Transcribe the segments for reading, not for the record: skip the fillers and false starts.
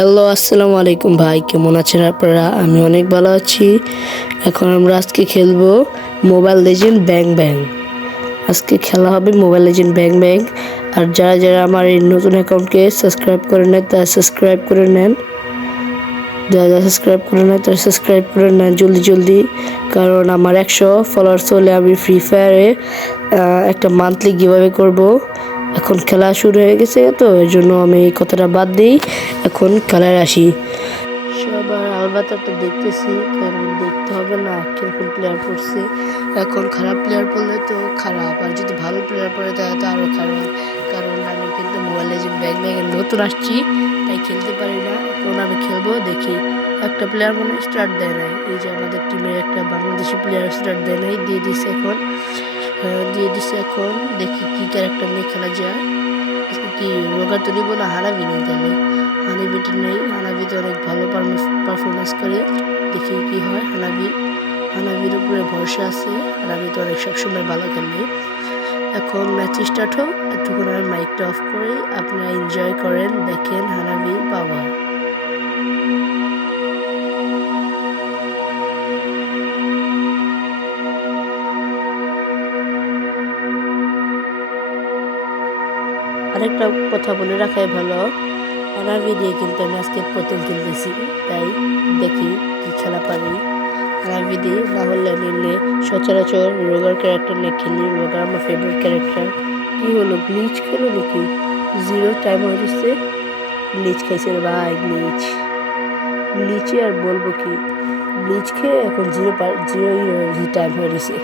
Hello, আসসালামু আলাইকুম ভাই, কেমন আছেন আপনারা? আমি অনেক ভালো আছি। এখন আমরা আজকে খেলবো মোবাইল লেজেন্ড ব্যাং ব্যাং। আজকে খেলা হবে মোবাইল লেজেন্ড ব্যাং ব্যাং। আর যারা যারা আমার এই নতুন অ্যাকাউন্টকে সাবস্ক্রাইব করে নেন তারা সাবস্ক্রাইব করে নেন। যারা যারা সাবস্ক্রাইব করে নেন তারা সাবস্ক্রাইব করে নেন জলদি জলদি, কারণ আমার 100 ফলোয়ার্স হলে আমি ফ্রি ফায়ারে একটা মান্থলি গিভঅ্যাওয়ে করব। এখন খেলা শুরু হয়ে গেছে, তো এর জন্য আমি এই কথাটা বাদ দিই, এখন খেলায় আসি। সবার আলবাতাটা দেখতেছি, কারণ দেখতে হবে না কিরকম প্লেয়ার পড়ছে। এখন খারাপ প্লেয়ার পড়লে তো খারাপ, আর যদি ভালো প্লেয়ার পড়ে তাহলে তো আরও খারাপ। কারণ আমি কিন্তু মোবাইল লেজেন্ড ব্যাং ব্যাংয়ে নতুন আসছি, তাই খেলতে পারি না। এখন আমি খেলবো, দেখি। একটা প্লেয়ার মনে হয় স্টার্ট দেয় নাই, এই যে আমাদের টিমের একটা বাংলাদেশি প্লেয়ার স্টার্ট দেয় নাই, দিয়ে দিছে এখন। এখন দেখি কি ক্যারেক্টার নিয়ে খেলা যায়। কি রোগার তো নিব না, হারাবি নেই তাহলে। হানাবিটা নেই, হানাবিতে অনেক ভালো পারফরমেন্স করে, দেখি কি হয়। হানাবির উপরে ভরসা আছে, হানাবি তো অনেক সবসময় ভালো খেলে। এখন ম্যাচ স্টার্ট হোক, এতক্ষণ আমি মাইকটা অফ করি, আপনারা এনজয় করেন, দেখেন হানাবি পাওয়ার। আরেকটা কথা বলে রাখাই ভালো, হানাবি দিয়ে কিন্তু আমি আজকে প্রথম খেলতেছি, তাই দেখি কি খেলা পারি। হানাবি দিয়ে না হলে আমি এমনি সচরাচর রোগার ক্যারেক্টার নিয়ে খেলি। রোগার আমার ফেভারিট ক্যারেক্টার। কি হলো, গ্লিচ খেলো নাকি? 0 টাইম হয়ে যাচ্ছে। গ্লিচ খাইছে রে ভাই, গ্লিচে আর বলবো কি, গ্লিচ খেয়ে এখন 0 টাইম হয়ে গেছে।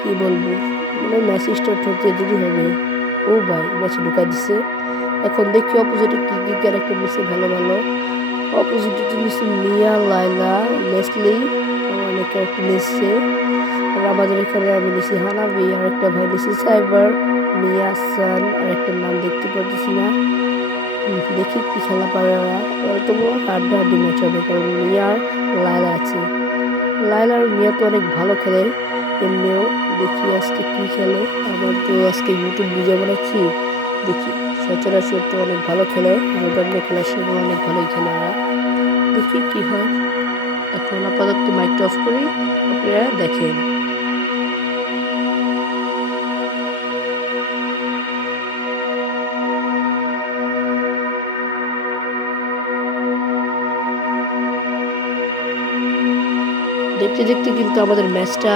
কি বলবো, মানে ম্যাচ স্টার্ট হতে দেরি হবে। ও ভাই, ম্যাচে ঢুকা দিছে। এখন দেখি অপোজিটে কি কি ক্যারেক্টার নিচ্ছে ভালো ভালো। অপোজিটে নিচ্ছে মিয়া, লাইলা, লেসলি, অনেক ক্যারেক্টার নিচ্ছে। আর আমাদের এখানে আমি নিচ্ছি হানাবি, আর একটা ভাই নিচ্ছি সাইবার, মিয়া, সান, আর একটা নাম দেখতে পাচ্ছি না। দেখি কি খেলা পারে ওরা। তো হাড্ডাহাড্ডি ম্যাচ হবে, কারণ মিয়া আর লাইলা আছে। লাইলা আর মিয়া তো অনেক ভালো খেলে এমনিও। দেখি আজকে কি খেলে। আমার তো আজকে ইউটিউব ভিডিও বানাচ্ছি, দেখি। সচরাচর তো অনেক ভালো খেলে, রোগান নিয়ে খেলার সময় অনেক ভালোই খেলে ওরা। দেখি কি হয়। এখন আপাতত মাইকটা অফ করি, আপনারা দেখেন। দেখতে দেখতে কিন্তু আমাদের ম্যাচটা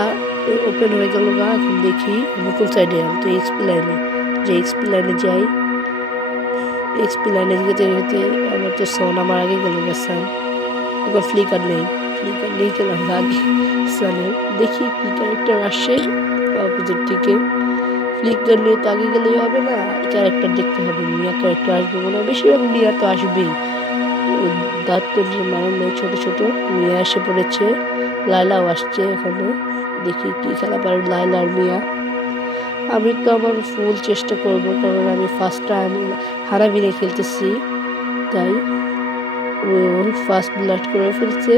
ওপেন হয়ে গেল গা। এখন দেখি আমি কোন সাইডে, আমি তো এক্সপি লাইনে, যে এক্সপি লাইনে যাই। এক্সপি লাইনে যেতে যেতে আমার তো সোনা আমার আগে গেল গা। সান এবার ফ্লিকার নেই, ফ্লিকার নিয়ে গেলাম আগে সানের। দেখি কি ক্যারেক্টার আসে অপোজিট থেকে। ফ্লিকার নিয়ে তো আগে গেলেই হবে না, ক্যারেক্টার দেখতে হবে। মিয়া ক্যারেক্টার আসবে মনে হয়, বেশিরভাগ মিয়া তো আসবেই। দাঁত তো মারণ নেই, ছোট ছোট মিয়া এসে পড়েছে। লাইলাও আসছে এখানে, দেখি কি খেলা পারে লাইলা আর মিয়া। আমি তো আমার ফুল চেষ্টা করব, কারণ আমি ফার্স্ট টাইম হানাবিনে খেলতেছি, তাই ও ফার্স্ট ব্লাড করে ফেলছে।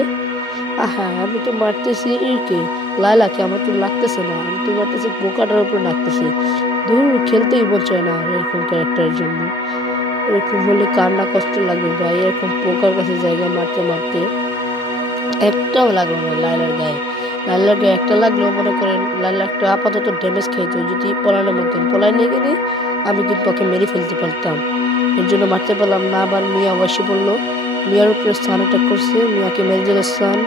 হ্যাঁ, আমি তো মারতেছি ইরকে, লাইলাকে। আমার তো লাগতেছে না, আমি তো মারতেছি পোকাটার উপর লাগতেছি। দূর, খেলতেই মন চায় না এরকম ক্যারেক্টারের জন্য। এরকম হলে কার না কষ্ট লাগবে ভাই, এরকম পোকার কাছে জায়গা মারতে মারতে। একটাও লাগলো না লাইলার গায়ে। লাইলার গায়ে একটা লাগলেও মনে করেন লাইলা একটা আপাতত ড্যামেজ খাইতো, যদি পলানোর মতন পলাই নিয়ে গেলে আমি কিন্তু ওকে মেরে ফেলতে পারতাম। এর জন্য মারতে পারলাম না। আবার মিয়া অবশ্যই বললো, মিয়ার উপরে স্থান অ্যাটাক করছে, মিয়াকে মেরে দিল স্থান।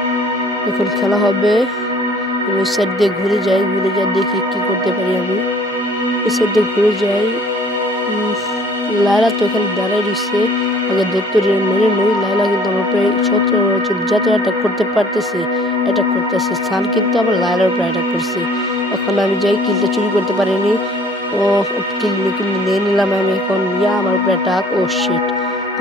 এখন খেলা হবে। ওই সাইড দিয়ে ঘুরে যাই, দেখি কি করতে পারি আমি। ওই সাইড দিয়ে ঘুরে যাই। লায়লা তো এখানে দাঁড়াই দিচ্ছে, আগে দত্তরে মেরে নই। লায়লা কিন্তু আমার প্রায় সচরাচর যত অ্যাটাক করতে পারতেছে অ্যাটাক করতেছে। সান কিন্তু আবার লায়লার উপরে অ্যাটাক করছে। এখন আমি যাই, কিলটা চুরি করতে পারিনি। ও কিল নিয়ে নিলাম আমি। এখন মিয়া আমার উপরে অ্যাটাক, ও শিট,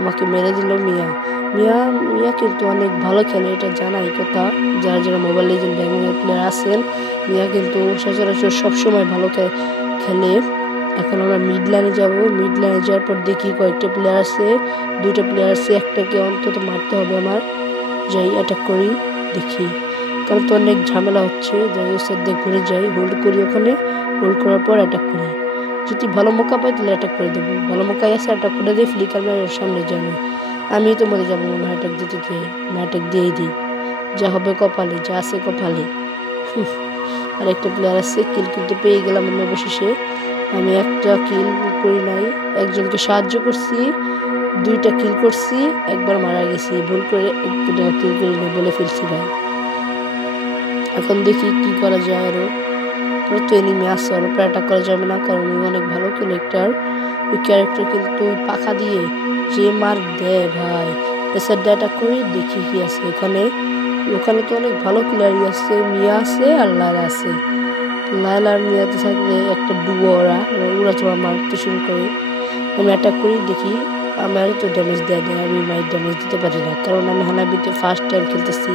আমাকে মেরে দিল মিয়া। মিয়া মিয়া কিন্তু অনেক ভালো খেলে, এটা জানাই কথা। যারা যারা মোবাইল লেজেন্ড ব্যাংকের প্লেয়ার আছেন, মিয়া কিন্তু সচরাচর সবসময় ভালো খেলে। এখন আমরা মিড লাইনে যাবো। মিড লাইনে যাওয়ার পর দেখি কয়েকটা প্লেয়ার আছে, 2টা প্লেয়ার আছে, একটাকে অন্তত মারতে হবে আমার। যাই, অ্যাটাক করি, দেখি। কারণ তো অনেক ঝামেলা হচ্ছে, যাই ওর সাথে ঘুরে যাই, হোল্ড করি ওখানে। হোল্ড করার পর অ্যাটাক করি, যদি ভালো মৌকা পাই তাহলে অ্যাটাক করে দেবো। ভালো মৌকাই আছে, অ্যাটাক করে দিই, ফ্লিকার ওর সামনে যাবে। আমি তো মরে যাবো মনে হয় অ্যাটাক দিতে গিয়ে। অ্যাটাক দিয়েই দিই, যা হবে কপালে, যা আছে কপালে। আর একটা প্লেয়ার আছে, কিল কিন্তু পেয়ে গেলাম আমি অবশেষে। আমি একটা কিল করি নাই, একজনকে সাহায্য করছি, 2টা কিল করছি, একবার মারা গেছি, ভুল করে একটা কিল করি না বলে ফেলছি ভাই। এখন দেখি কি করা যায় আরো। তো এনিমি আসছে, ওর উপরে অ্যাটাক করা যাবে না কারণ ও অনেক ভালো ক্যারেক্টার। ওই ক্যারেক্টার কিন্তু পাখা দিয়ে যে মার দেয় ভাই। এসে অ্যাটাক করি, দেখি কি আছে এখানে। ওখানে তো অনেক ভালো প্লেয়ারই আছে, মিয়া আছে আর লায়লা আছে। লায়লা আর মিয়াতে থাকলে একটা ডুবো, ওরা তোমার মারতে শুরু করে। আমি অ্যাটাক করি, দেখি আমার তো ড্যামেজ দেয়, আমি মাইট ড্যামেজ দিতে পারি না কারণ আমি হানাবিতে ফার্স্ট টাইম খেলতেছি।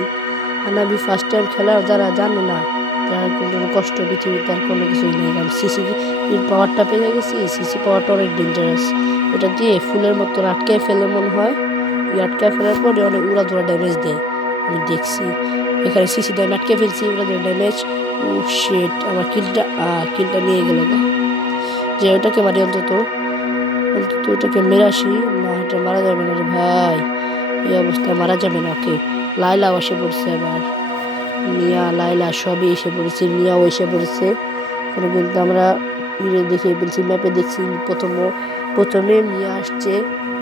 হানাবি ফার্স্ট টাইম খেলার যারা জানে না, তারা কোনো কষ্ট পৃথিবীতে আর কোনো কিছুই নেই। কারণ সিসি পাওয়ারটা পেয়ে গেছি, সিসি পাওয়ারটা অনেক ডেঞ্জারাস। এটা দিয়ে ফুলের মতো আটকায় ফেলে মনে হয়, আটকায় ফেলার পরে অনেক উড়াধুরা ড্যামেজ দেয়। আমি দেখছি এখানে সিসি দিয়ে আটকে ফেলছি, উড়াধুরা ড্যামেজ। ও শিট, আমার কিলটা নিয়ে গেল গা। যে ওটাকে মারি অন্তত ওটাকে মেরে আসি। না, এটা মারা যাবে না রে ভাই, এই অবস্থায় মারা যাবে না ওকে। লায়লাও এসে পড়ছে আবার, মিয়া লায়লা সবই এসে পড়েছে, মিয়াও এসে পড়েছে। এখানে কিন্তু আমরা দেখে ফেলছি, ম্যাপে দেখছি প্রথমে মিয়া আসছে,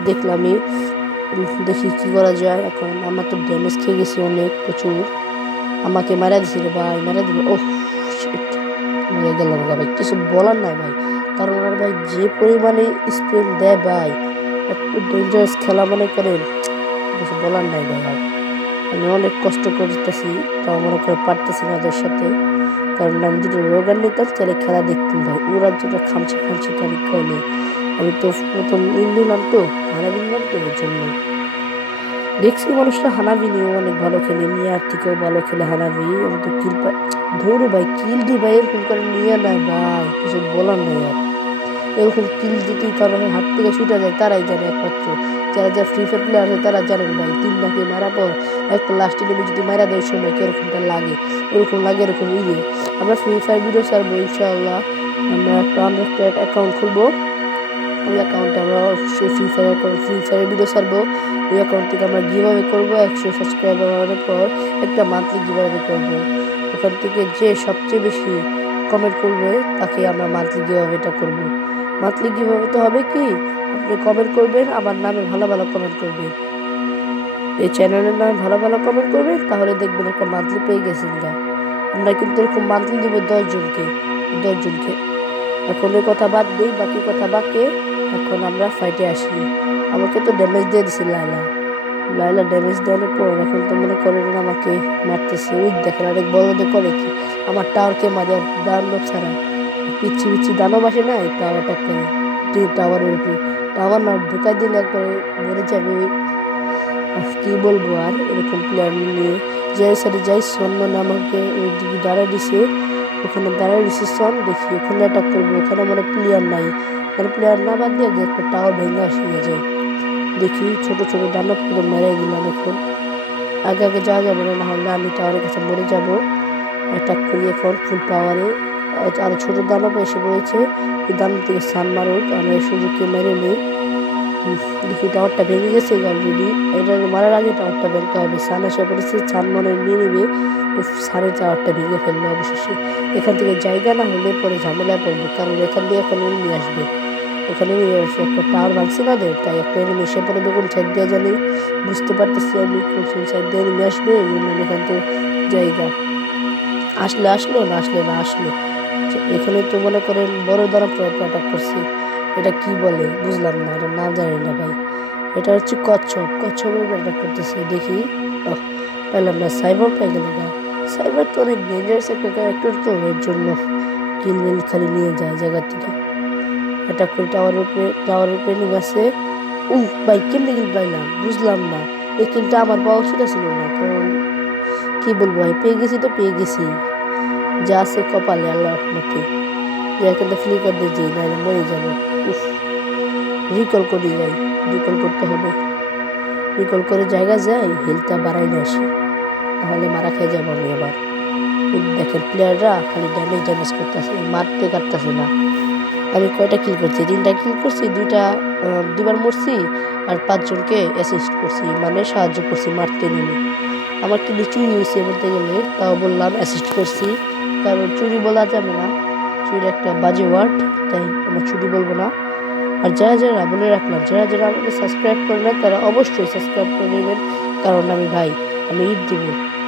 দেখলামই। দেখি কি করা যায় এখন। আমার তো ড্যামেজ খেয়ে গেছি অনেক প্রচুর, আমাকে মারা দিছে রে ভাই, মারা দিল। ওহ শিট, মরে গেলাম ভাই, কিছু বলার নাই ভাই। কারণ ওরা ভাই যে পরিমাণে স্পেল দেয় ভাই, এত ডেঞ্জারাস খেলা মনে করেন, কিছু বলার নাই ভাই। আর আমি অনেক কষ্ট করতেছি, তাও মনে করে পারতেছি না ওদের সাথে। কারণ আমি যদি রোগান নিতাম তাহলে খেলা দেখতাম ভাই, ওরা যেটা খামছে খামছে খালি কলে। আমি তো প্রথম নিলাম তো, হানাবি নিলাম তো, ওর জন্য দেখছি মানুষটা হানাবি নিয়েও অনেক ভালো খেলে, মিয়ার থেকেও ভালো খেলে হানাবি। আমি তো কিল পাই, ধরো ভাই কিল দি ভাই, এরকম করে নিয়ে নেয় ভাই, কিছু বলার নাই আর। এরকম কিল দিতেই কারণ হাত থেকে ছুটে যায় তারাই জানে একমাত্র, যারা যারা ফ্রি ফায়ার প্লেয়ার আছে তারা জানেন ভাই। 3টাকে মারা পর একটা লাস্ট এনিমি যদি মারা দেয় সময় কিরকমটা লাগে, ওরকম লাগে এরকম ইয়ে। আমরা ফ্রি ফায়ার ভিডিও ছাড়বো ইনশাআল্লাহ, আমরা একটা আনরেস্টেড অ্যাকাউন্ট খুলবো। ওই অ্যাকাউন্টে আমরা অবশ্যই ফ্রি ফায়ার ভিডিও ছাড়বো। ওই অ্যাকাউন্ট থেকে আমরা গিভঅ্যাওয়ে করবো, 100 সাবস্ক্রাইবার হওয়ার পর একটা মান্থলি গিভঅ্যাওয়ে করবো। ওখান থেকে যে সবচেয়ে বেশি কমেন্ট করবে তাকে আমরা মান্থলি গিভঅ্যাওয়েটা করবো। মান্থলি গিভঅ্যাওয়ে তো হবে কি, আপনি কমেন্ট করবেন, আমার নামে ভালো ভালো কমেন্ট করবেন, এই চ্যানেলের নামে ভালো ভালো কমেন্ট করবেন, তাহলে দেখবেন একটা মান্থলি পেয়ে গেছেন গা। আমরা কিন্তু এরকম মান্থলি দিব 10 জনকে। এখন ওই কথা বাদ দিই, বাকি কথা বাকি। এখন আমরা ফাইটে আসি। আমাকে তো ড্যামেজ দিয়ে দিছে লায়লা ড্যামেজ দেওয়ার পর এখন তো মনে করেন আমাকে মারতেছে। ওই দেখেন অনেক বড় করে কি আমার টাওয়ারকে মারে, আর দানব ছাড়া পিচ্ছি পিচ্ছি দানব আসে না, এই টাওয়ারটা করে টাওয়ারের উপরে। টাওয়ার না ঢুকাই দিলে একবারে মরে যাবে। কি বলবো আর, এরকম প্লেয়ার নিয়ে যে সাথে যাই সন্মান আমাকে ওই দিকে দাঁড়ায় দিছে, ওখানে দাঁড়ায় দিছে সন। দেখি ওখানে অ্যাটাক করবো, ওখানে মানে প্লেয়ার নাই, মানে প্লেয়ার না বাদ দিয়ে একটা টাওয়ার ভেঙে আসিয়ে যায়। দেখি ছোট ছোট দানব করে মেরে দিলাম। এখন আগে আগে যাওয়া যাবে না, হলে আমি টাওয়ারের কাছে মরে যাবো। অ্যাটাক করি এখন ফুল পাওয়ারে। আরো ছোট দানব এসে পড়েছে, এই দানব থেকে সান মারুক, আমরা এই সুযোগকে মেরে নিই। দেখি টাওয়ারটা ভেঙে গেছে অলরেডি, এটা মারার আগে টাওয়ারটা ভেঙতে হবে। সান এসে পড়েছে, সান মনে নিয়ে নেবে। সানের টাওয়ারটা ভেঙে ফেললো অবশেষে। এখান থেকে জায়গা না হলে পরে ঝামেলায় পড়বো, কারণ এখান দিয়ে এখন এনিমি আসবে। এখানে একটা টাওয়ার ভাঙছি না দে, তাই একটা এনিমি এসে পড়বে কোন সাইড দিয়ে জানি, বুঝতে পারতেছি আমি কোন সাইড দিয়ে এনিমি আসবে। এই জন্য আমি এখান থেকে জায়গা আসলে আসলো, না আসলে না আসলো। এখানে তো মনে করেন বড় দ্বারা অ্যাটাক করছি, এটা কি বলে বুঝলাম না, এটা নাম জানি না ভাই। এটা হচ্ছে কচ্ছপের উপর অ্যাটাক করতেছে। দেখি পেলাম না, সাইবার পেয়ে গেল না। সাইবার তো অনেক ডেঞ্জারাস একটা ক্যারেক্টার, তো এর জন্য কিল মিল খালি নিয়ে যায় জায়গা থেকে। অ্যাটাক করে টাওয়ারের উপরে নিয়ে গেছে। ভাই কেমনি কিল পাইলাম বুঝলাম না, এই কিলটা আমার পাওয়া উচিত ছিল না, কারণ কি বলবো ভাই, পেয়ে গেছি তো পেয়ে গেছি, যা আছে কপালে আল্লাহর রহমতে। যে এখানে ফ্লিকার দিয়ে যাই, নাহলে মরে যাবো। রিকল করে যাই, রিকল করতে হবে। রিকল করে জায়গা যাই, হেলথটা বাড়াই না আসি, তাহলে মারা খেয়ে যাবো আমি আবার। দেখেন প্লেয়াররা খালি ড্যামেজ করতেছে, মারতে কাটতেছে না। আমি কয়টা কিল করছি, 3টা কিল করছি, 2টা দুবার মরছি আর 5 জনকে অ্যাসিস্ট করছি, মানে সাহায্য করছি মারতে নেমে। আমার কিন্তু চুরি হয়েছে বলতে গেলে, তাও বললাম অ্যাসিস্ট করছি, কারণ চুরি বলা যাবে না, চুরি একটা বাজে ওয়ার্ড, তাই আমরা চুরি বলবো না। আর যারা যারা বলে রাখলাম, যারা যারা আমাকে সাবস্ক্রাইব করে না তারা অবশ্যই সাবস্ক্রাইব করে নেবেন, কারণ আমি ঈদ দিব,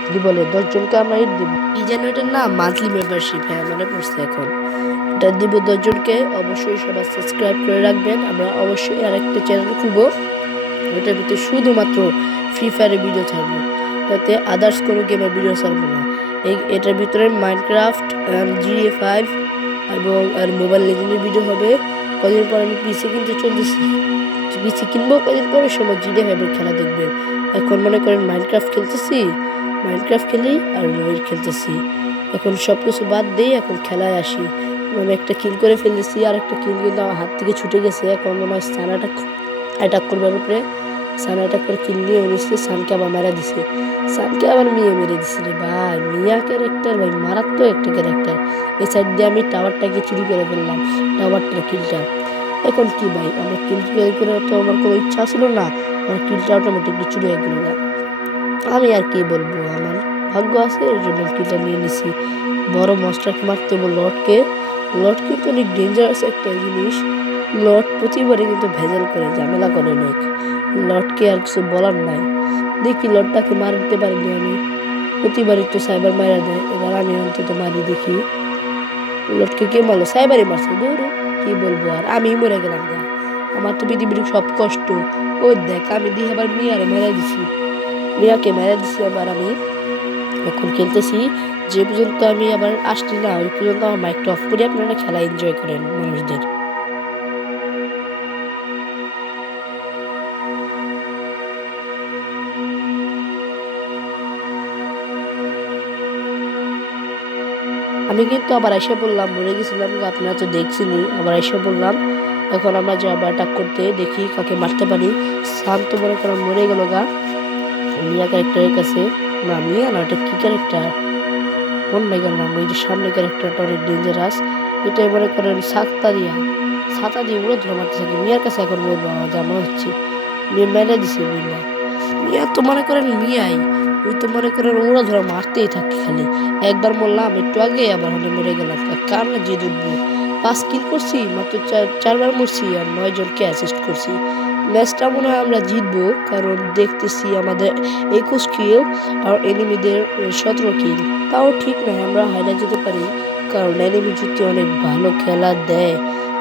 কি বলে 10 জনকে আমরা ঈদ দিব। কি যেন এটার নাম, মান্থলি মেম্বারশিপ, হ্যাঁ মনে পড়ছে এখন, এটা দিব 10 জনকে। অবশ্যই সবাই সাবস্ক্রাইব করে রাখবেন। আমরা অবশ্যই আরেকটা চ্যানেল খুলবো, ওটার ভিতরে শুধুমাত্র ফ্রি ফায়ারের ভিডিও ছাড়বো, যাতে আদার্স কোনো গেমের ভিডিও ছাড়বো না। এটার ভিতরে মাইনক্রাফট, GTA 5 এবং আর মোবাইল লেজেন্ডের ভিডিও হবে। কদিন পর আমি পিসি কিনতে চলতেছি, পিসি কিনবো কদিন পরে, সময় GTA 5 খেলা দেখবে। এখন মনে করেন মাইনক্রাফট খেলতেছি, মাইনক্রাফট খেলি আর রোয়ের খেলতেছি। এখন সব কিছু বাদ দিয়ে এখন খেলায় আসি। আমি একটা কিল করে ফেলেছি, আর একটা কিল কিন্তু আমার হাত থেকে ছুটে গেছে। এখন মনে হয় সানাটা অ্যাটাক করবার উপরে, সান অ্যাটাক করে কিল নিয়ে উঠেছে, সানকে আবার মেরে দিছে, সানকে আবার মিয়া মেরে দিছে রে ভাই। মিয়া ক্যারেক্টার ভাই মারাত্মক একটা ক্যারেক্টার। এই সাইড দিয়ে আমি টাওয়ারটাকে চুরি করে ফেললাম, টাওয়ারটার কিলটা। এখন কি ভাই, আমার কিল চুরি করে তো আমার কোনো ইচ্ছা ছিল না, আমার কিলটা অটোমেটিকলি চুরি হয়ে গেল। আমি আর কি বলবো, আমার ভাগ্য আছে এর জন্য কিলটা নিয়ে নিছি। বড় মনস্টারকে মারতে বলল লর্ডকে, লর্ড কিন্তু অনেক ডেঞ্জারাস একটা জিনিস। লর্ড প্রতিবারই কিন্তু ভেজাল করে, ঝামেলা করে অনেক। লর্ডকে আর কিছু বলার নাই, দেখি লর্ডটাকে মারতে পারিনি আমি, প্রতিবারই তো সাইবার মারা দেয়, এবার আমি অন্তত মারি দেখি। লর্ডকে কে মারলো, সাইবারই মারছে, দূর কি বলবো, আর আমি মরে গেলাম না। আমার তো পৃথিবীর সব কষ্ট, ওই দেখ আমি দিয়ে আবার মিয়ারে মেরে দিছি, মিয়াকে মেরে দিছি আবার আমি। এখন খেলতেছি, যে পর্যন্ত আমি আবার আসছি না ওই পর্যন্ত আমার মাইকটা অফ করে আপনারা খেলা এনজয় করেন মানুষদের। আমি কিন্তু আবার এসে বললাম, মরে গেছিলাম, আপনারা তো দেখছিনি, আবার এসে বললাম। এখন আমরা যে আবার অ্যাটাক করতে দেখি কাকে মারতে পারি। শান্ত মনে করা মরে গেল গা মিয়া ক্যারেক্টারের কাছে। না মিয়া না, ওটা কি ক্যারেক্টার, কোন মেগার নাম, ওই যে সামনে ক্যারেক্টারটা অনেক ডেঞ্জারাস। এটাই মনে করেন ছাতা দিয়ে উড়ে ধরে মারতে থাকে। মিয়ার কাছে এখন বলবো আমার যা মনে হচ্ছে, মিয়া মেরে দিছে। মিয়া তো মনে করেন মিয়াই, ওই তো মনে করেন ওরা ধরা মারতেই থাকে খালি। একবার মরলাম একটু আগে, আবার হলে মরে গেলাম, কার না যে উঠবো। 5 কিল করছি মাত্র, 4বার মরছি আর 9 জনকে অ্যাসিস্ট করছি। ম্যাচটা মনে হয় আমরা জিতবো, কারণ দেখতেছি আমাদের 21 কিল আর এনিমিদের 17 কিল। তাও ঠিক নয়, আমরা হাইরা যেতে পারি, কারণ এনিমি যদি অনেক ভালো খেলা দেয়।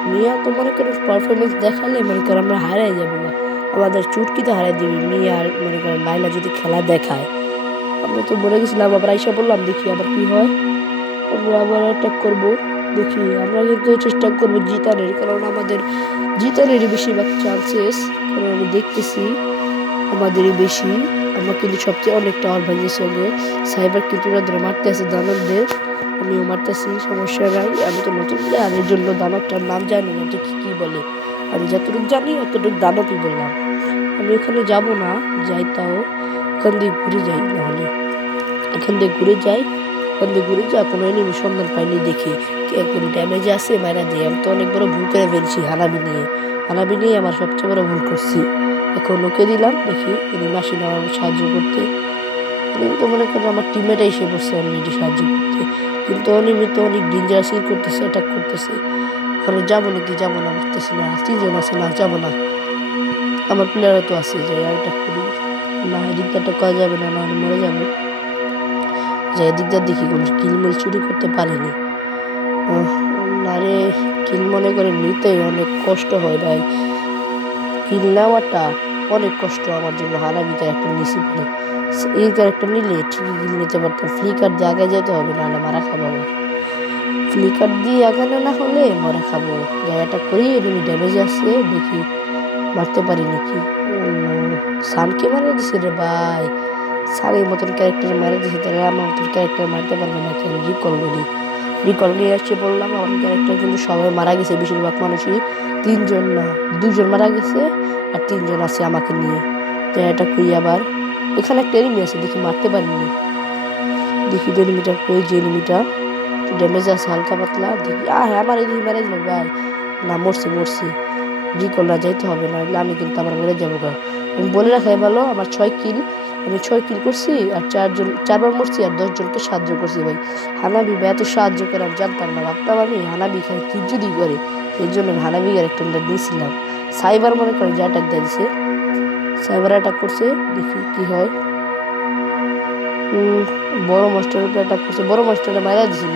মিয়া তো মনে করেন পারফরমেন্স দেখালে মনে করেন আমরা হারাই যাবো, আমাদের চুটকিতে হারাই দিবি। মিয়া আর মনে করেন লাইলা যদি খেলা দেখায়, আমরা তো বলে গেছিলাম, আবার আইসা বললাম দেখি আবার কি হয়। আমরা আবার অ্যাটাক করবো, দেখি আমরা কিন্তু চেষ্টা করবো জিতানের, কারণ আমাদের জিতানেরই বেশিরভাগ চান্সেস, কারণ আমি দেখতেছি আমাদেরই বেশি। আমার কিন্তু সবচেয়ে অনেক টাওয়ার ভাঙিয়েছে ওকে, সাইবার কিন্তু ওরা ধরে মারতে আছে দানবদের, আমিও মারতেছি, সমস্যা নাই। আমি তো নতুন প্লেয়ার, এর জন্য দানবটার নাম জানি না, এটা কি বলে, আমি যতটুকু জানি অতটুকু দানবই বললাম। আমি ওখানে যাব না, যাই তাও ওখান দিয়ে ঘুরে যাই, নাহলে এখান দিয়ে ঘুরে যাই, ওখান দিয়ে ঘুরে যা, কোনো এনিমি সন্ধান পাইনি দেখি কোনো ড্যামেজে আছে মারা দিয়ে। আমি তো অনেক বড় ভুল করে ফেলছি হানাবি নিয়ে আমার সবচেয়ে বড় ভুল করছি। এখন ওকে দিলাম, দেখি এনিমি আসি না আমার সাহায্য করতে। এনিমি তো মনে করেন আমার টিমমেট এসে বসছে অলরেডি সাহায্য করতে, কিন্তু এনিমি তো অনেক ডেঞ্জারাস করতেছে, অ্যাটাক করতেছে। ওখানে যাবো নাকি, যাবো না বুঝতেছি না, 3 জন আছে, না যাবো না, আমার প্লেয়ারও তো আছে, যে অ্যাটাক করি না, এদিকটা করা যাবে না, নাহলে মরে যাবো। যে এদিকটা দেখি কোনো কিলমিল চুরি করতে পারিনি। না রে, কিল মনে করে নিতেই অনেক কষ্ট হয় ভাই, কিল নেওয়াটা অনেক কষ্ট আমার জন্য। হারামি ক্যারেক্টার নিছি বলে, এই ক্যারেক্টার নিলে ঠিকই কিল নিতে পারতাম। ফ্লিকার দিয়ে আগে যেতে হবে, নাহলে মারা খাবো আবার। ফ্লিকার দিয়ে আগানো না হলে মারা খাবো। জায়গাটা করি, এমনি ড্যামেজ আছে, দেখি মারতে পারি নাকি। সানকে মারা দিছে রে ভাই, সানের মতন ক্যারেক্টার মারা দিছে, তাহলে আমার মতন ক্যারেক্টার মারতে পারবে না কেন। রিকল নিয়ে আসছে বললাম, আমার ক্যারেক্টার কিন্তু সবাই মারা গেছে, বেশিরভাগ মানুষই। 3 জন না 2 জন মারা গেছে, আর 3 জন আছে আমাকে নিয়ে। জায়গাটা কই আবার, এখানে একটা এনিমি আছে, দেখি মারতে পারিনি, দেখি এনিমিটা কই, যে এনিমিটা ড্যামেজ আছে হালকা পাতলা, দেখি হ্যাঁ আমার এদিকে মেরে দিল ভাই। না মরছি, রিকল না যাইতে হবে, না হলে আমি কিন্তু আবার মরে যাবো। আমি বলে রাখাই ভালো, আমার 6 কিল, আমি 6 কিল করছি আর 4বার মরছি আর 10 জনকে সাহায্য করছি ভাই। হানাবি ভাই এত সাহায্য করে আমি জানতাম না, ভাবতাম আমি হানাবি খাই কি যদি করে, এই জন্য আমি হানাবি আর একটা দিয়েছিলাম। সাইবার মনে করেন যে অ্যাটাক দিয়েছে, সাইবার অ্যাটাক করছে, দেখি কি হয়। বড় মাস্টারের উপরে অ্যাটাক করছে, বড় মাস্টারটা মারা দিছে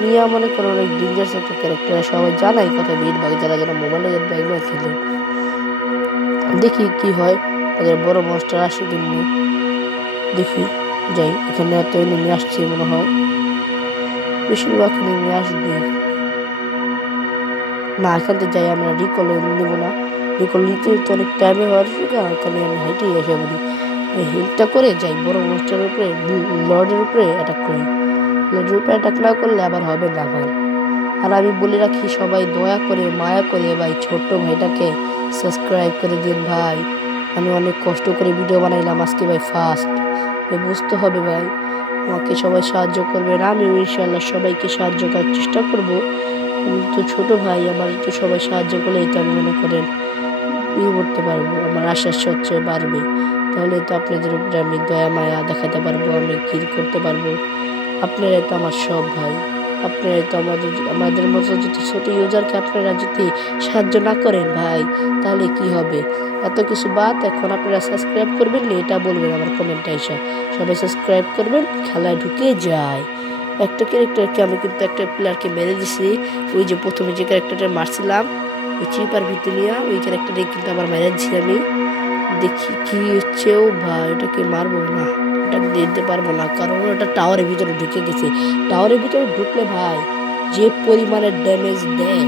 মিয়া মনে করো অনেক ডেঞ্জারাস একটা ক্যারেক্টার, সবাই জানাই কথা বেট বাগ, যারা যারা মোবাইলে ব্যাগগুলো খেলে। দেখি কি হয়, তাদের বড় মাস্টার আসে জন্য দেখি যাই, এখানে এত নেমে আসছে মনে হয়, বেশিরভাগ নেমে আসবে না। এখান থেকে যাই, আমরা রিকল নেবো না, রিকল নিতে তো অনেক টাইমে হওয়ার এখানে আমি হাইটেই এসে বলি হিলটা করে যাই বড় মাস্টারের উপরে, লর্ডের উপরে অ্যাটাক করি। লর্ডের উপরে অ্যাটাক না করলে আবার হবে না ভাই। আর আমি বলে রাখি সবাই দয়া করে মায়া করে ভাই ছোট্ট ভাইটাকে সাবস্ক্রাইব করে দিন ভাই। আমি অনেক কষ্ট করে ভিডিও বানাইলাম আজকে ভাই ফার্স্ট, বুঝতে হবে ভাই, আমাকে সবাই সাহায্য করবেন, আমিও ইনশাল্লাহ সবাইকে সাহায্য করার চেষ্টা করবো। তো ছোট ভাই আমার একটু সবাই সাহায্য করলেই তো আমি মনে করেন করতে পারবো, আমার আশা সবচেয়ে বাড়বে, তাহলে তো আপনাদের উপরে আমি দয়া মায়া দেখাতে পারবো, আমি কি করতে পারবো। আপনারাই তো আমার সব ভাই, আপনারাই তো আমাদের মতো যদি ছোট ইউজারকে আপনারা যদি সাহায্য না করেন ভাই, তাহলে কি হবে। এত কিছু বাদ, এখন আপনারা সাবস্ক্রাইব করবেন না এটা বলবেন আমার কমেন্টে এসে, সবাই সাবস্ক্রাইব করবেন, খেলায় ঢুকে যায়। একটা ক্যারেক্টারকে আমি কিন্তু একটা প্লেয়ারকে মেরে দিছি, ওই যে প্রথমে যে ক্যারেক্টারটা মারছিলাম ওই চিপার ভিতরে নিয়ে, ওই ক্যারেক্টারটাই কিন্তু আবার মেরে দিছি আমি। দেখি কি হচ্ছে, ও ভাই ওটাকে মারবো না, ওটা দিতে পারবো না, কারণ ওটা টাওয়ারের ভিতরে ঢুকে গেছে। টাওয়ারের ভিতরে ঢুকলে ভাই যে পরিমাণের ড্যামেজ দেয়,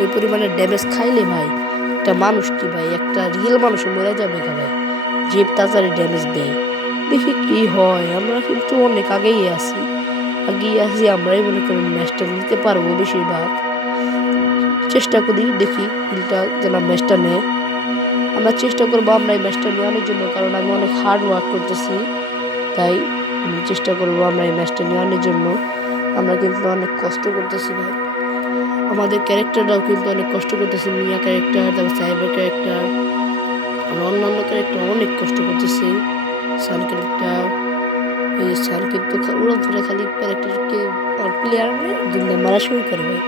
ওই পরিমাণের ড্যামেজ খাইলে ভাই একটা মানুষ কি ভাই, একটা রিয়েল মানুষ মরে যাবে ভাই, যে তাড়াতাড়ি ড্যামেজ দেয়। দেখি কি হয়, আমরা কিন্তু অনেক আগেই আছি, আমরাই মনে করেন ম্যাচটা নিতে পারবো, বেশিরভাগ চেষ্টা করি, দেখি কিলটা যেন ম্যাচটা নেয়। আমরা চেষ্টা করবো আমরা এই ম্যাচটা নেওয়ানোর জন্য, কারণ আমি অনেক হার্ড ওয়ার্ক করতেছি, তাই আমি চেষ্টা করবো আমরা এই ম্যাচটা নেওয়ানোর জন্য। আমরা কিন্তু অনেক কষ্ট করতেছি ভাই, আমাদের ক্যারেক্টাররাও কিন্তু অনেক কষ্ট করতেছে, মিয়া ক্যারেক্টার, তারপর সাইবার ক্যারেক্টার আর অন্যান্য ক্যারেক্টার অনেক কষ্ট করতেছে। সান ক্যারেক্টার, এই সান কিন্তু ওরা ধরে খালি ক্যারেক্টারকে আর প্লেয়ার দুমটা মারা শুরু করে ভাই।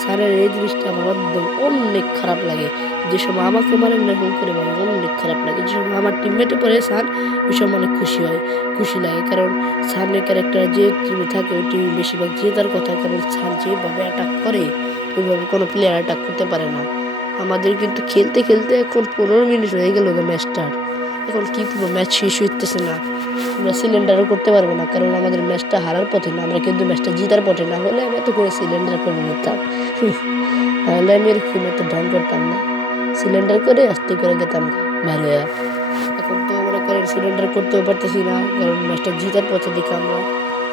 স্যারের এই জিনিসটা আমার একদম অনেক খারাপ লাগে, যে সময় আমাকে মানে এরকম করে ভাই অনেক খারাপ লাগে, যে সময় আমার টিমমেটে পড়ে স্যার ওই সময় অনেক খুশি লাগে, কারণ স্যারের ক্যারেক্টার যে টিমে থাকে ওই টিমে বেশিরভাগ জেতার কথা, কারণ স্যার যেভাবে অ্যাটাক করে ওইভাবে কোনো প্লেয়ার অ্যাটাক করতে পারে না। আমাদের কিন্তু খেলতে খেলতে এখন 15 মিনিট হয়ে গেল ম্যাচটার, এখন কি করবো, ম্যাচ শেষ হইতেছে না, আমরা সিলিন্ডারও করতে পারবো না, কারণ আমাদের ম্যাচটা হারার পথে না, আমরা কিন্তু ম্যাচটা জিতার পথে, না হলে আমি এত করে সিলিন্ডার করে নিতাম, তাহলে আমি এরকম এত ঢং করতাম না, সিলিন্ডার করে আস্তে করে গেতাম ভালো। এখন তো মনে করেন সিলিন্ডার করতেও পারতেছি না, কারণ ম্যাচটা জিতার পথে দেখে আমরা,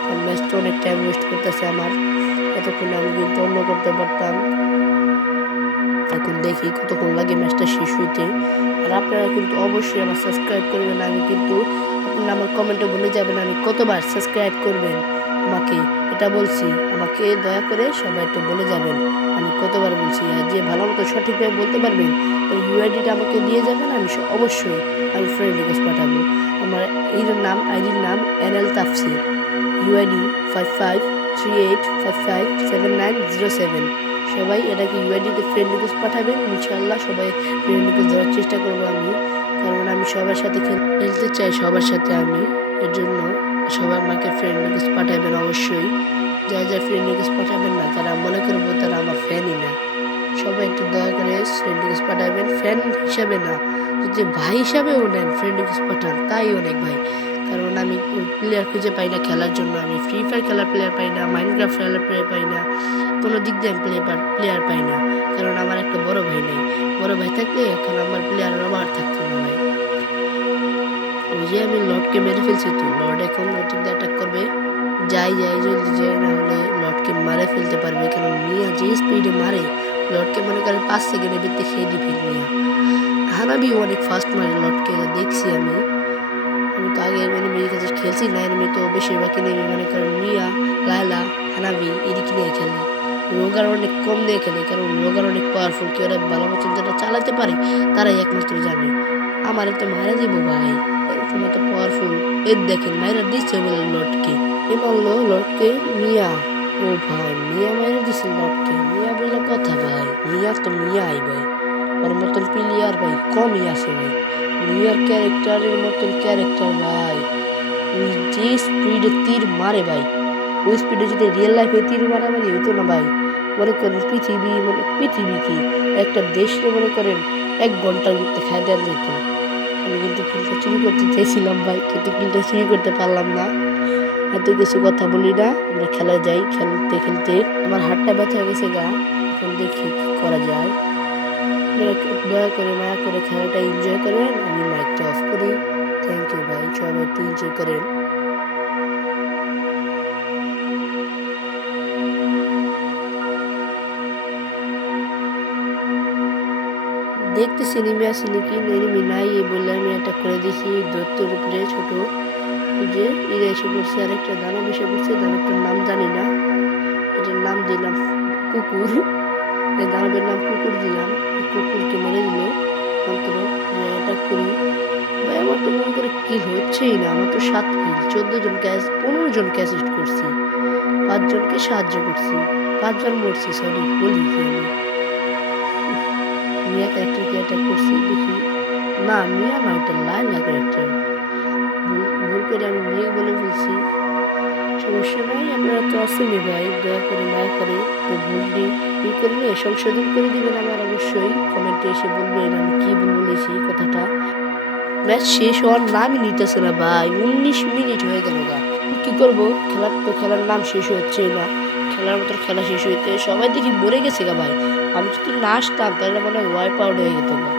আর ম্যাচটা অনেক টাইম ওয়েস্ট করতেছে আমার, এতক্ষণ আমি কিন্তু অন্য করতে পারতাম। এখন দেখি কতক্ষণ লাগে ম্যাচটা শেষ হইতে। আর আপনারা কিন্তু অবশ্যই আমার সাবস্ক্রাইব করবেন, আমি কিন্তু আপনারা আমার কমেন্টে বলে যাবেন আমি কতবার সাবস্ক্রাইব করবেন আমাকে, এটা বলছি, আমাকে দয়া করে সবাই একটু বলে যাবেন আমি কতবার বলছি। আর যে ভালো মতো সঠিকভাবে বলতে পারবেন ওই ইউআইডিটা আমাকে দিয়ে যাবেন, আমি অবশ্যই আমি ফ্রেন্ড রিকোয়েস্ট পাঠাবো। আমার আইডির নাম এনএল তাফসির, ইউআইডি 5538557907। সবাই এটাকে ইউআইডিতে ফ্রেন্ড রিকোয়েস্ট পাঠাবেন, ইনশাআল্লাহ সবাই ফ্রেন্ড রিকোয়েস্ট দেওয়ার চেষ্টা করবো আমি, কারণ আমি সবার সাথে খেলতে চাই, সবার সাথে আমি, এর জন্য সবাই আমাকে ফ্রেন্ড রিকোয়েস্ট পাঠাবেন অবশ্যই। যা ফ্রেন্ড রিকোয়েস্ট পাঠাবেন না তারা মনে করবো তারা আমার ফ্যানই না, সবাই একটু দয়া করে ফ্রেন্ড রিকোয়েস্ট পাঠাবেন, ফ্যান হিসাবে না, যদি ভাই হিসাবেও নেন ফ্রেন্ড রিকোয়েস্ট পাঠান তাই অনেক ভাই, কারণ আমি প্লেয়ার খুঁজে পাই না খেলার জন্য, আমি ফ্রি ফায়ার খেলার প্লেয়ার পাই না, মাইনক্রাফট খেলার প্লেয়ার পাই না, কোনো দিক দিয়ে আমি প্লেয়ার পাই না, কারণ আমার একটা বড় ভাই নেই, বড় ভাই থাকলে এখন আমার প্লেয়ারের অভাব থাকতো না ভাই। ওই যে আমি লর্ডকে মেরে ফেলছি, তো লর্ড এখন ওটিতে অ্যাটাক করবে, যাই জলদি যাই, না হলে লর্ডকে মারে ফেলতে পারবে, কারণ মিয়া যে স্পিডে মারে লর্ডকে মনে করেন 5 সেকেন্ডের ভিতরে খেয়ে দিবে মিয়া। হানাবি অনেক ফাস্ট মারে লর্ডকে, দেখছি আমি তো আগে এনিমির কাছে খেলছি না, এনিমি তো বেশিরভাগ এনিমি মনে করেন মিয়া, লায়লা, হানাবি এদিকে নিয়ে খেলে, রোগার অনেক কম দিয়ে খেলে, কারণ রোগার অনেক পাওয়ারফুল। কেউ ভালো মতন যেটা চালাতে পারে তারাই একমাত্র জানে। আমার তো মারা দিব ভাই, এরকম এত পাওয়ারফুল। এর দেখেন মায়েরা দিচ্ছে বলে লর্ডকে, এ মারলো লর্ডকে মিয়া। ও ভাই মিয়া মায়েরা দিচ্ছে লর্ডকে, মিয়া বলে কথা ভাই, মিয়া তো মিয়াই ভাই। ওর মতন প্লেয়ার ভাই কমই আছে ভাই। মিয়ার ক্যারেক্টারের মতন ক্যারেক্টার ভাই, ওই যে স্পিডে তীর মারে ভাই, ওই স্পিডে যদি রিয়েল লাইফে তীর মারামারি হইতো না ভাই, মনে করেন পৃথিবী কি একটা দেশে মনে করেন 1 ঘন্টার ভিতরে খাই দেওয়া যেত। আমি কিন্তু কিলটা চুরি করতে চাইছিলাম ভাই, কিন্তু কিলটা চুরি করতে পারলাম না। এত কিছু কথা বলি না, আমরা খেলা যাই। খেলতে খেলতে আমার হাতটা ব্যথা হয়ে গেছে গা। এখন দেখি কি করা যায়। দয়া করে মায়া করে খেলাটা এনজয় করেন, আমি মাইকটা অফ করি। থ্যাংক ইউ ভাই, সবাই একটু এনজয় করেন। দেখতেছি এনিমি আছে নাকি, এনিমি নাই এই বলে আমি এটা করে দিছি দত্তর উপরে ছোট যে এরা এসে পড়ছে। আরেকটা দানব এসে পড়ছে, দানবটার নাম জানি না, এটার নাম দিলাম কুকুর। এই দানবের নাম কুকুর দিলাম, কুকুরকে মেরে দিল মাত্র। অ্যাটাক করি ভাই, আমার তো মনে করে কিল হচ্ছেই না। আমার তো 7 কিল, 14 জন ক্যাচ, 15 জন অ্যাসিস্ট করছি, 5 জনকে সাহায্য করছি, 5 জন মরছি। সরি বলি আমি মিয়া ক্যারেক্টারকে অ্যাটাক করছি দেখি। না মিয়া না, ওটা লাইলা ক্যারেক্টার, ভুল করে আমি মেয়ে বলে ফেলছি। সমস্যা নাই, আপনারা তো আসেনি ভাই, দয়া করে মায়া করে তো ভুলটি ই করলে সংশোধন করে দিবেন। আমার অবশ্যই কমেন্টে এসে বলবেন আমি কি ভুল বলেছি কথাটা। ম্যাচ শেষ হওয়ার নামই নিতেছে না ভাই, 19 মিনিট হয়ে গেল গা। কি করব, খেলার নাম শেষ হচ্ছে না। খেলার মতো খেলা শেষ হইতে সবাই দেখি মরে গেছে গা ভাই। আমি যদি না আসতাম তাহলে মানে ওয়াইপ আউট হয়ে যেত গা।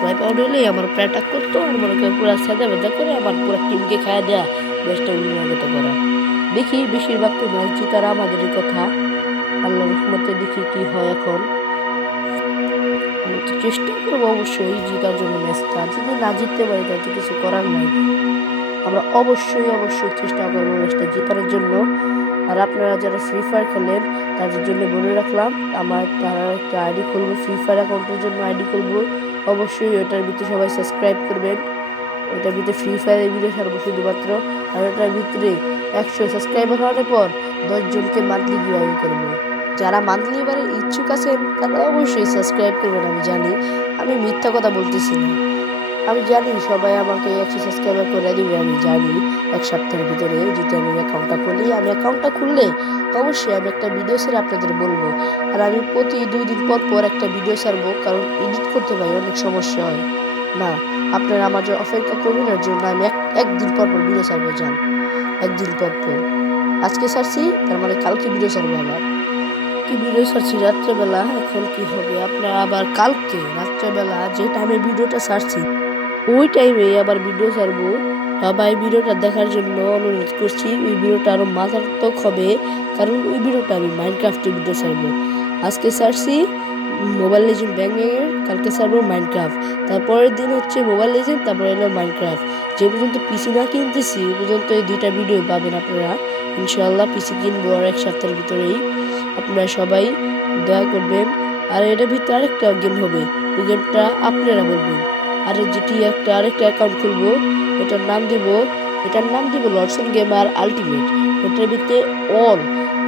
ওয়াইপ আউট হলে আমার প্রায় অ্যাটাক করতো, আর মনে করে পুরো সাদা বেদা করে আমার পুরো টিমকে খাওয়া দেওয়া, ম্যাচটা উন্নত করা। দেখি বেশিরভাগ তো ম্যাচ জিতার আমাদেরই কথা, আল্লাহ রহমতে দেখি কি হয় এখন। চেষ্টা করবো অবশ্যই জিতার জন্য ম্যাচটা, যদি না জিততে পারি তাতে কিছু করার নাই। আমরা অবশ্যই চেষ্টা করবো ম্যাচটা জেতার জন্য। আর আপনারা যারা ফ্রি ফায়ার খেলেন তাদের জন্য বলে রাখলাম, তারা একটা আইডি খুলবো, ফ্রি ফায়ার অ্যাকাউন্টের জন্য আইডি খুলবো। অবশ্যই ওটার ভিতরে সবাই সাবস্ক্রাইব করবেন। ওটার ভিতরে ফ্রি ফায়ারের ভিডিও ছাড়বো শুধুমাত্র। আর ওটার ভিতরে 100 সাবস্ক্রাইবার হওয়ার পর 10 জনকে মান্থলি গিভঅ্যাওয়ে করবো। যারা মান্থলি এবারে ইচ্ছুক আছেন তারা অবশ্যই সাবস্ক্রাইব করবেন। আমি জানি আমি মিথ্যা কথা বলতেছি না, আমি জানি সবাই আমাকে 100 সাবস্ক্রাইবার করে দিবে। আমি জানি 1 সপ্তাহের ভিতরে যদি আমি অ্যাকাউন্টটা খুলি, আমি অ্যাকাউন্টটা খুললে অবশ্যই আমি একটা ভিডিও ছেড়ে আপনাদের বলবো। আর আমি প্রতি 2 দিন পর একটা ভিডিও ছাড়বো, কারণ এডিট করতে পারি অনেক সমস্যা হয় না। আপনারা আমার যে অপেক্ষা করবেন এর জন্য আমি একদিন পর ভিডিও ছাড়বো। যান একদিন পর আজকে ছাড়ছি তার মানে কালকে ভিডিও ছাড়বো। আবার কি ভিডিও ছাড়ছি রাত্রেবেলা, এখন কি হবে আপনার আবার কালকে রাত্রেবেলা যে টাইমে ভিডিওটা ছাড়ছি ওই টাইমে আবার ভিডিও ছাড়বো। সবাই ভিডিওটা দেখার জন্য অনুরোধ করছি। ওই ভিডিওটা আরো মারাত্মক হবে, কারণ ওই ভিডিওটা আমি মাইনক্রাফটে ভিডিও ছাড়বো। আজকে ছাড়ছি মোবাইল লেজেন্ড ব্যাঙ্গের, কালকে ছাড়বো মাইনক্রাফট, তারপরের দিন হচ্ছে মোবাইল লেজেন্ড, তারপরে এলো মাইনক্রাফট। যে পর্যন্ত পিসি না কিনতেছি ওই পর্যন্ত এই 2টা ভিডিও পাবেন আপনারা ইনশাআল্লাহ। পিসি কিনবো আর 1 সপ্তাহের ভিতরেই, আপনারা সবাই দয়া করবেন। আর এটার ভিতরে আরেকটা গেম হবে, ওই গেমটা আপনারা বলবেন। আর যেটি আরেকটা অ্যাকাউন্ট খুলবো, এটার নাম দিব লর্ডসন গেমার আলটিমেট। এটার ভিতরে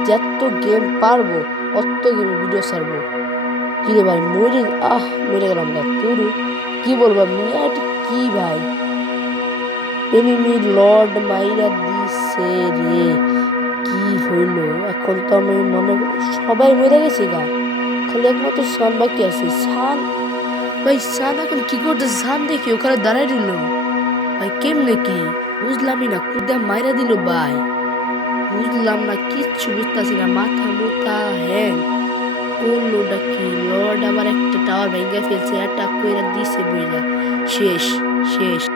যত গেম পারবো অত গেমে ভিডিও ছাড়বো। কি রে ভাই মরে গেলাম না তোর, কি বলবো মিয়া, এটা কি ভাই, এনিমি লর্ড মাইরা দিছে রে, কি হইলো এখন? তো আমি মনে সবাই মরে গেছে গা, খালি একমাত্র সান বাকি আছে। সান ভাই, সান এখন কি করতেছে? সান দেখি ওখানে দাঁড়ায় দিল ভাই, কেমনে কি বুঝলামই না, কুদা মাইরা দিল ভাই, বুঝলাম না, কিচ্ছু বুঝতেছি না, মাথা মুথা হ্যাং করলোটা কি? লর্ড আবার একটা টাওয়ার ভেঙে ফেলছে, অ্যাটাক কইরা দিছে বইলা, শেষ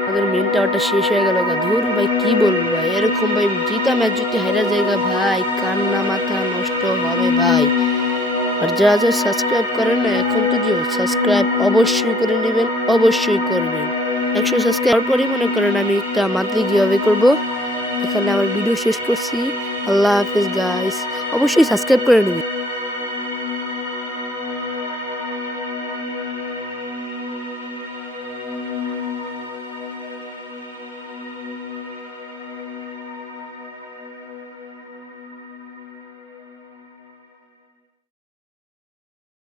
আমাদের মেন টাওয়ারটা শেষ হয়ে গেল গা। ধুর ভাই কি বলবো ভাই, এরকম ভাই জিতা ম্যাচ যদি হারা জায়গা ভাই কান্না মাথা নষ্ট হবে ভাই। আর যারা সাবস্ক্রাইব করেন না এখন তো সাবস্ক্রাইব অবশ্যই করে নেবেন, অবশ্যই করবেন। 100 সাবস্ক্রাইব পরে মনে করেন আমি একটা মান্থলি গিভঅ্যাওয়ে করব। এখানে আমার ভিডিও শেষ করছি। আল্লাহ হাফেজ গাইস, অবশ্যই সাবস্ক্রাইব করে নেবেন।